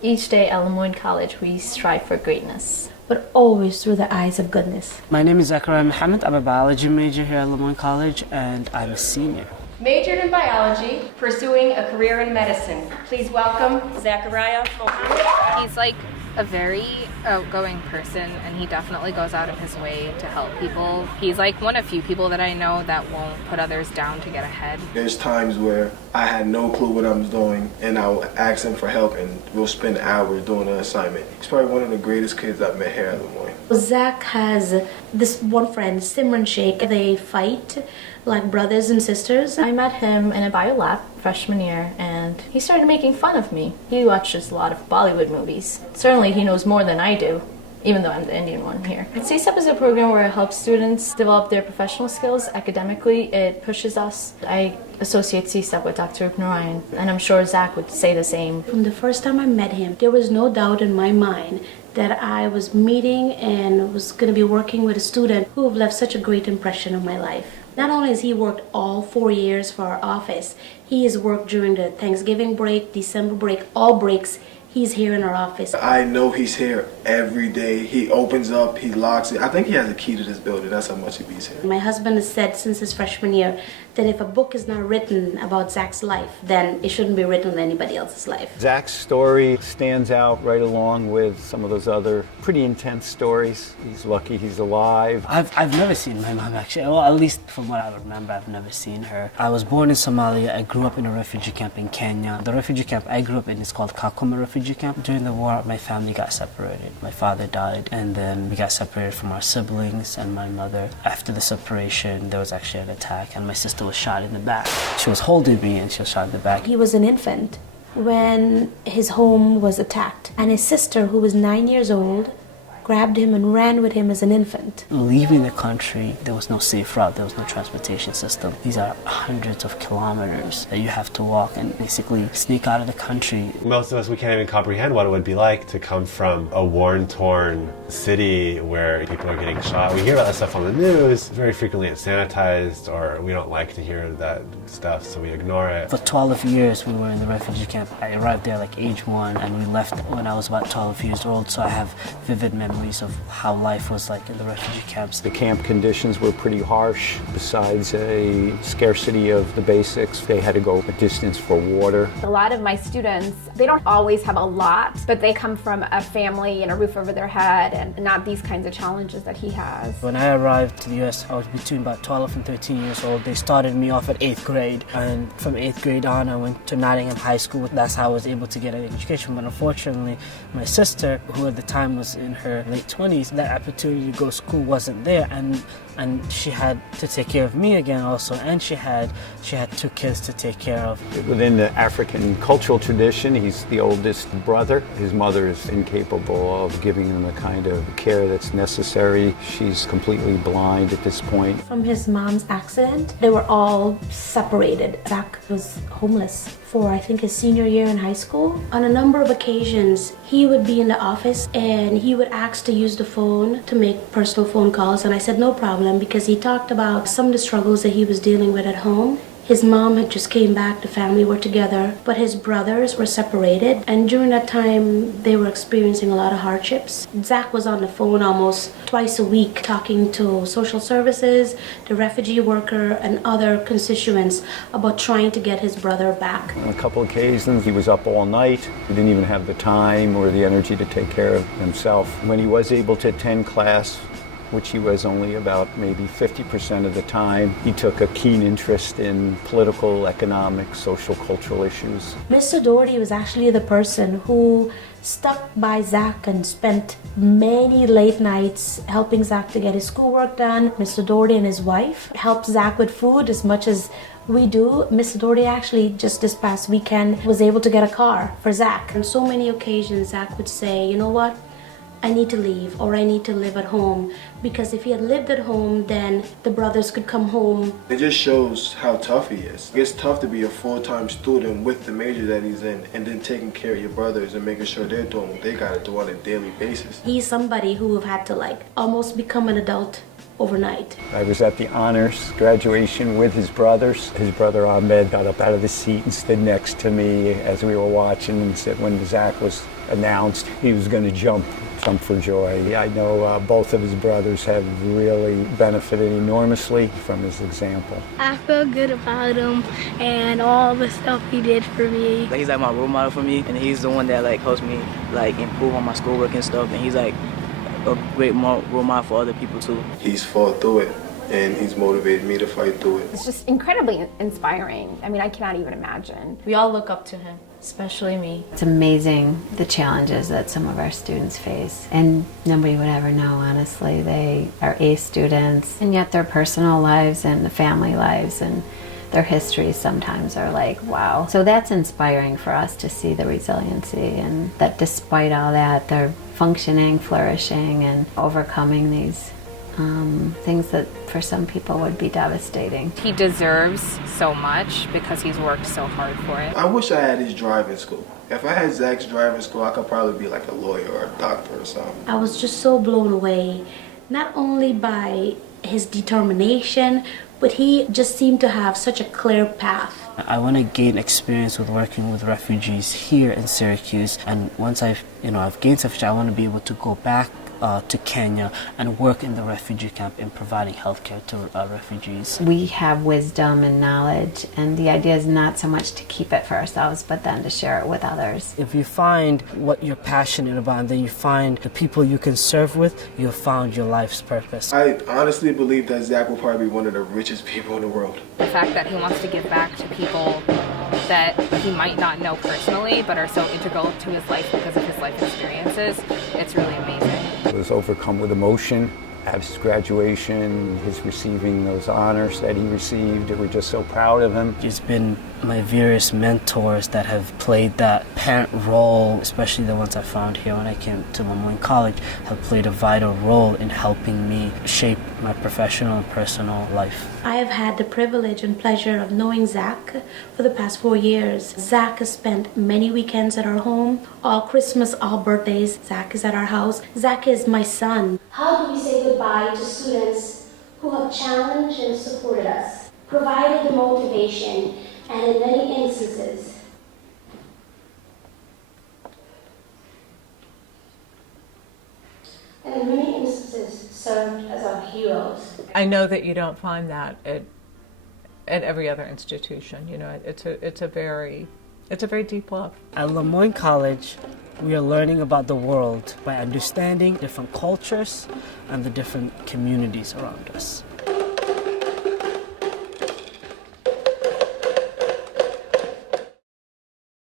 Each day at Moyne College, we strive for greatness, but always through the eyes of goodness. My name is Zacharia Mohammad. I'm a biology major here at Moyne College, and I'm a senior. Majored in biology, pursuing a career in medicine. Please welcome Zacharia Mohammad. He's like a very outgoing person, and he definitely goes out of his way to help people. He's like one of few people that I know that won't put others down to get ahead. There's times where I had no clue what I was doing, and I would ask him for help, and we'll spend hours doing an assignment. He's probably one of the greatest kids I've met here at Lemoyne. Zach has this one friend, Simran Sheikh. They fight like brothers and sisters. I met him in a bio lab freshman year, and he started making fun of me. He watches a lot of Bollywood movies. Certainly he knows more than I do, even though I'm the Indian one here. CSEP is a program where it helps students develop their professional skills academically. It pushes us. I associate CSEP with Dr. Narayan, and I'm sure Zach would say the same. From the first time I met him, there was no doubt in my mind that I was meeting and was going to be working with a student who have left such a great impression on my life. Not only has he worked all 4 years for our office, he has worked during the Thanksgiving break, December break, all breaks. He's here in our office. I know he's here every day. He opens up, he locks it. I think he has a key to this building. That's how much he's here. My husband has said since his freshman year that if a book is not written about Zach's life, then it shouldn't be written on anybody else's life. Zach's story stands out right along with some of those other pretty intense stories. He's lucky he's alive. I've never seen my mom, actually. Well, at least from what I remember, I've never seen her. I was born in Somalia. I grew up in a refugee camp in Kenya. The refugee camp I grew up in is called Kakuma Refugee Camp. During the war, my family got separated. My father died, and then we got separated from our siblings and my mother. After the separation, there was actually an attack, and my sister was shot in the back. She was holding me, and she was shot in the back. He was an infant when his home was attacked, and his sister, who was 9 years old, grabbed him and ran with him as an infant. Leaving the country, there was no safe route, there was no transportation system. These are hundreds of kilometers that you have to walk and basically sneak out of the country. Most of us, we can't even comprehend what it would be like to come from a war-torn city where people are getting shot. We hear about that stuff on the news. Very frequently it's sanitized, or we don't like to hear that stuff, so we ignore it. For 12 years we were in the refugee camp. I arrived there like age 1, and we left when I was about 12 years old, so I have vivid memories of how life was like in the refugee camps. The camp conditions were pretty harsh. Besides a scarcity of the basics, they had to go a distance for water. A lot of my students, they don't always have a lot, but they come from a family and a roof over their head and not these kinds of challenges that he has. When I arrived to the US, I was between about 12 and 13 years old. They started me off at 8th grade, and from 8th grade on I went to Nottingham High School. That's how I was able to get an education, but unfortunately my sister, who at the time was in her late 20s, that opportunity to go to school wasn't there, and she had to take care of me again also, and she had 2 kids to take care of. Within the African cultural tradition, he's the oldest brother. His mother is incapable of giving him the kind of care that's necessary. She's completely blind at this point. From his mom's accident, they were all separated. Zach was homeless for, I think, his senior year in high school. On a number of occasions, he would be in the office and he would ask to use the phone to make personal phone calls, and I said no problem, because he talked about some of the struggles that he was dealing with at home. His mom had just came back, the family were together, but his brothers were separated, and during that time they were experiencing a lot of hardships. Zach was on the phone almost twice a week talking to social services, the refugee worker, and other constituents about trying to get his brother back. On a couple of occasions he was up all night. He didn't even have the time or the energy to take care of himself. When he was able to attend class, which he was only about maybe 50% of the time, he took a keen interest in political, economic, social, cultural issues. Mr. Doherty was actually the person who stuck by Zach and spent many late nights helping Zach to get his schoolwork done. Mr. Doherty and his wife helped Zach with food as much as we do. Mr. Doherty actually just this past weekend was able to get a car for Zach. On so many occasions Zach would say, you know what? I need to leave, or I need to live at home, because if he had lived at home, then the brothers could come home. It just shows how tough he is. It's tough to be a full-time student with the major that he's in, and then taking care of your brothers and making sure they're doing what they gotta do on a daily basis. He's somebody who have had to almost become an adult overnight. I was at the honors graduation with his brothers. His brother Ahmed got up out of the seat and stood next to me as we were watching and said when Zach was announced he was going to jump for joy. I know both of his brothers have really benefited enormously from his example. I feel good about him and all the stuff he did for me. He's like my role model for me, and he's the one that helps me improve on my schoolwork and stuff, and he's like a great role model for other people too. He's fought through it, and he's motivated me to fight through it. It's just incredibly inspiring. I mean, I cannot even imagine. We all look up to him, especially me. It's amazing the challenges that some of our students face, and nobody would ever know, honestly. They are A students, and yet their personal lives and the family lives and their histories sometimes are wow. So that's inspiring for us to see the resiliency, and that despite all that, they're functioning, flourishing, and overcoming these things that for some people would be devastating. He deserves so much because he's worked so hard for it. I wish I had his driving school. If I had Zach's driving school, I could probably be a lawyer or a doctor or something. I was just so blown away, not only by his determination, but he just seemed to have such a clear path. I want to gain experience with working with refugees here in Syracuse, and once I've gained sufficient, I want to be able to go back to Kenya and work in the refugee camp in providing healthcare to refugees. We have wisdom and knowledge, and the idea is not so much to keep it for ourselves, but then to share it with others. If you find what you're passionate about, and then you find the people you can serve with, you've found your life's purpose. I honestly believe that Zach will probably be one of the richest people in the world. The fact that he wants to give back to people that he might not know personally, but are so integral to his life because of his life experiences, it's really amazing. I was overcome with emotion at his graduation, his receiving those honors that he received. We're just so proud of him. He's been my various mentors that have played that parent role, especially the ones I found here when I came to Moyne College, have played a vital role in helping me shape my professional and personal life. I have had the privilege and pleasure of knowing Zach for the past 4 years. Zach has spent many weekends at our home, all Christmas, all birthdays. Zach is at our house. Zach is my son. How do we say goodbye to students who have challenged and supported us, provided the motivation, and in many instances, served as our heroes? I know that you don't find that at every other institution. It's a very deep love. At Moyne College, we are learning about the world by understanding different cultures and the different communities around us.